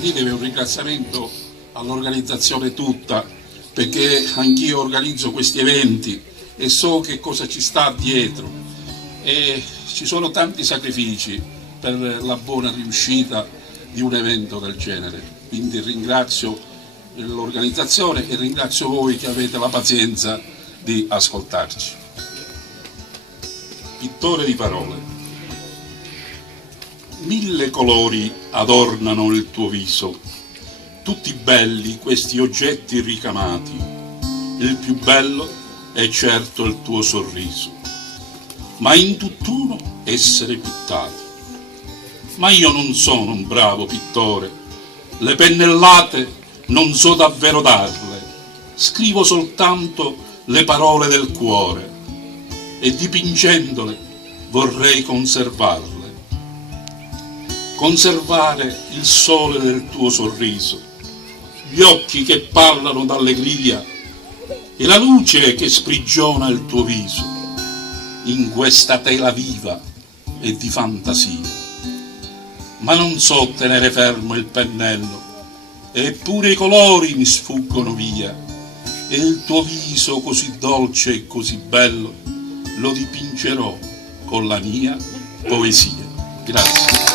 dire un ringraziamento all'organizzazione tutta, perché anch'io organizzo questi eventi e so che cosa ci sta dietro e ci sono tanti sacrifici per la buona riuscita di un evento del genere. Quindi ringrazio l'organizzazione e ringrazio voi che avete la pazienza di ascoltarci. Pittore di parole. Mille colori adornano il tuo viso, tutti belli questi oggetti ricamati. Il più bello è certo il tuo sorriso, ma in tutt'uno essere pittati. Ma io non sono un bravo pittore, le pennellate non so davvero darle, scrivo soltanto le parole del cuore e dipingendole vorrei conservarle. Conservare il sole del tuo sorriso, gli occhi che parlano d'allegria e la luce che sprigiona il tuo viso in questa tela viva e di fantasia. Ma non so tenere fermo il pennello, eppure i colori mi sfuggono via, e il tuo viso così dolce e così bello lo dipingerò con la mia poesia. Grazie.